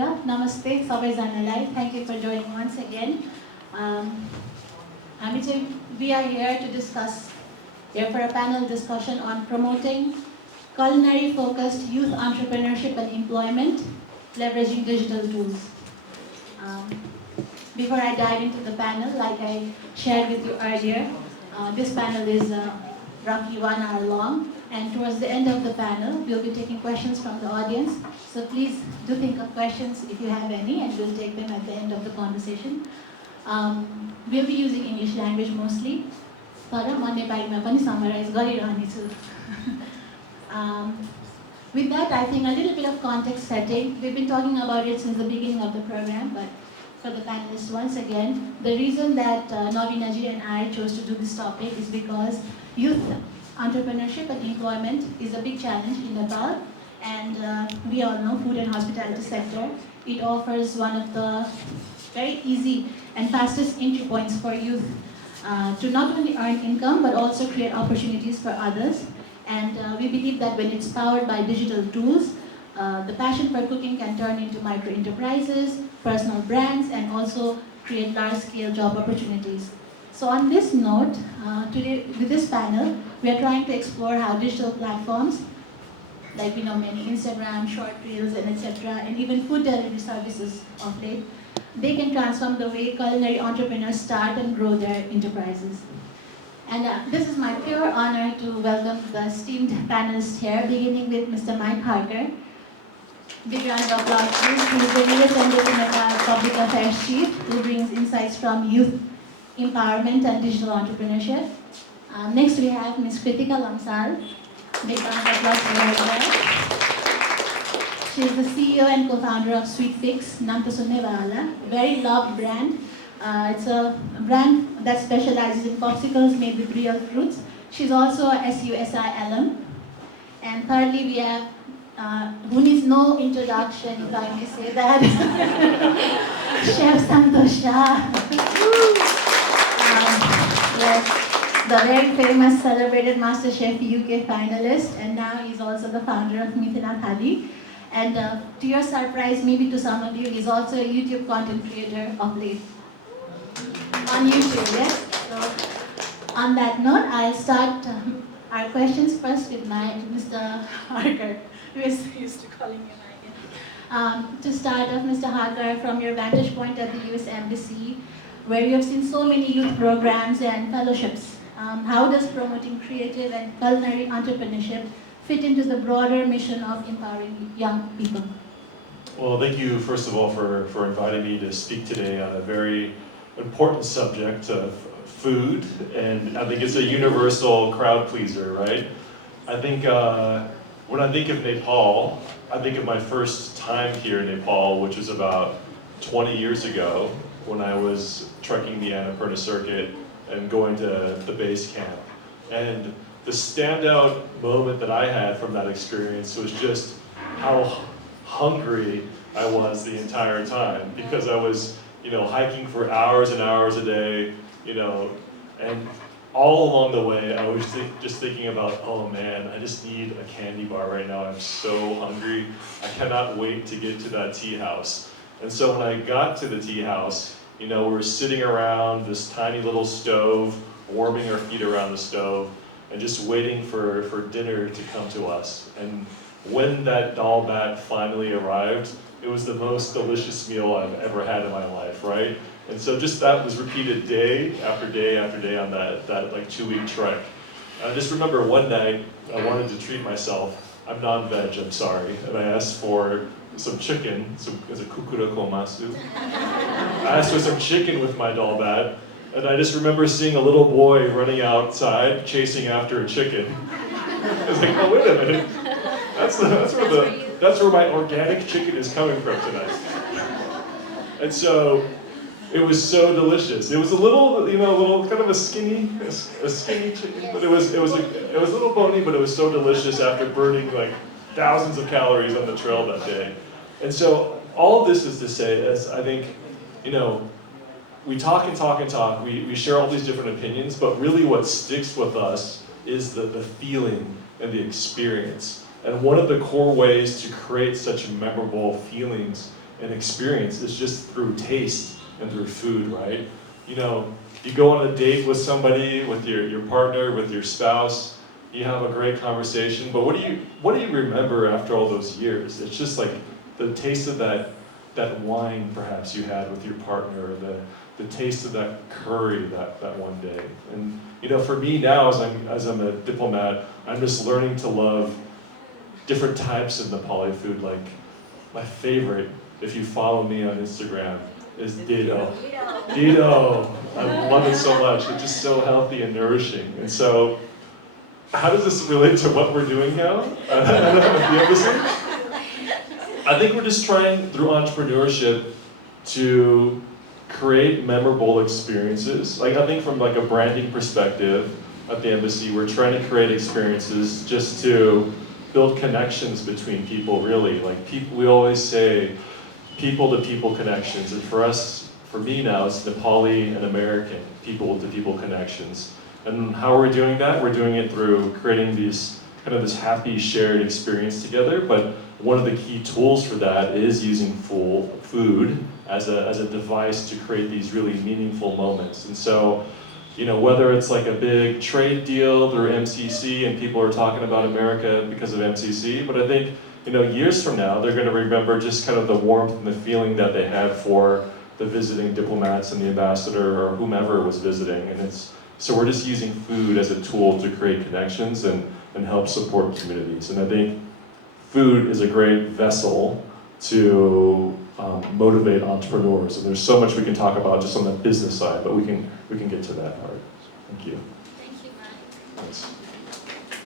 Namaste, सबैजनालाई. Thank you for joining once again. Um, we are here to discuss, here for a panel discussion on promoting culinary-focused youth entrepreneurship and employment, leveraging digital tools. Um, Before I dive into the panel, like I shared with you earlier, this panel is roughly 1 hour long, and towards the end of the panel, we'll be taking questions from the audience. So please do think of questions if you have any, and we'll take them at the end of the conversation. We'll be using English language mostly, तर म नेपालीमा पनि summarize गरिरहनेछु. With that, I think a little bit of context setting. We've been talking about it since the beginning of the program, but for the panelists once again, the reason that Navinaji and I chose to do this topic is because youth entrepreneurship and employment is a big challenge in Nepal, and we all know food and hospitality sector. It offers one of the very easy and fastest entry points for youth to not only earn income but also create opportunities for others. And we believe that when it's powered by digital tools, the passion for cooking can turn into micro enterprises, personal brands, and also create large-scale job opportunities. So on this note, today with this panel, we are trying to explore how digital platforms, like we know many Instagram, short reels, and etc., and even food delivery services of late, they can transform the way culinary entrepreneurs start and grow their enterprises. And this is my pure honor to welcome the esteemed panelists here, beginning with Mr. Mike Harker. Big round of applause, please. He is the newest Nepal Public Affairs Chief, who brings insights from youth empowerment and digital entrepreneurship. Next we have Ms. Kritika Lamsal. Big round of applause for her as well. She is the CEO and co-founder of Sweet Fix, Naam to Sunne Wala, very loved brand. It's a brand that specializes in popsicles made with real fruits. She's also a SUSI alum. And thirdly, we have who needs no introduction, if I may say that, Chef Santosh Shah. Yes, the very famous celebrated MasterChef UK finalist, and now he's also the founder of Mithila Thali. And to your surprise, maybe to some of you, he's also a YouTube content creator of late. On YouTube, yes? So, on that note, I'll start our questions first with Mr. Harker. We're used to calling you Mike. To start off, Mr. Harker, from your vantage point at the US Embassy, where you have seen so many youth programs and fellowships, how does promoting creative and culinary entrepreneurship fit into the broader mission of empowering young people? Well, thank you, first of all, for inviting me to speak today on a very important subject of food, and I think it's a universal crowd pleaser, right? I think when I think of Nepal, I think of my first time here in Nepal, which was about 20 years ago, when I was trekking the Annapurna circuit and going to the base camp. And the standout moment that I had from that experience was just how hungry I was the entire time, because I was, hiking for hours and hours a day, and all along the way, I was just thinking about, oh man, I just need a candy bar right now. I'm so hungry. I cannot wait to get to that tea house. And so when I got to the tea house, we were sitting around this tiny little stove, warming our feet around the stove, and just waiting for dinner to come to us. And when that dal-bhaat finally arrived, it was the most delicious meal I've ever had in my life, right? And so just that was repeated day after day after day on that like 2-week trek. I just remember one night, I wanted to treat myself. I'm non-veg, I'm sorry. And I asked for some chicken, it's a kukura komasu. I asked for some chicken with my dal-bhaat, and I just remember seeing a little boy running outside, chasing after a chicken. I was like, oh, wait a minute. That's where my organic chicken is coming from tonight. And so, it was so delicious. It was a little, kind of a skinny chicken, but it was a little bony, but it was so delicious after burning like thousands of calories on the trail that day. And so all of this is to say, as I think, we talk and talk and talk. We share all these different opinions, but really what sticks with us is the feeling and the experience. And one of the core ways to create such memorable feelings and experience is just through taste and through food, right? You know, you go on a date with somebody, with your partner, with your spouse, you have a great conversation, but what do you remember after all those years? It's just like the taste of that wine perhaps you had with your partner, or the taste of that curry that one day. And you know, for me now, as I'm a diplomat, I'm just learning to love different types of Nepali food. Like my favorite, if you follow me on Instagram, is Dido. Dido. I love it so much. It's just so healthy and nourishing. And so, how does this relate to what we're doing now at the embassy? I think we're just trying, through entrepreneurship, to create memorable experiences. Like I think from like a branding perspective at the embassy, we're trying to create experiences just to build connections between people, really. Like people, we always say people to people connections, and for us, for me now, it's Nepali and American people to people connections. And how are we doing that? We're doing it through creating these kind of this happy shared experience together, but one of the key tools for that is using food as a device to create these really meaningful moments. And so, you know, whether it's like a big trade deal through MCC and people are talking about America because of MCC, but I think, you know, years from now, they're going to remember just kind of the warmth and the feeling that they had for the visiting diplomats and the ambassador or whomever was visiting. And so we're just using food as a tool to create connections and help support communities. And I think food is a great vessel to motivate entrepreneurs. And there's so much we can talk about just on the business side, but we can get to that part. Thank you. Thank you, Mike. Thanks.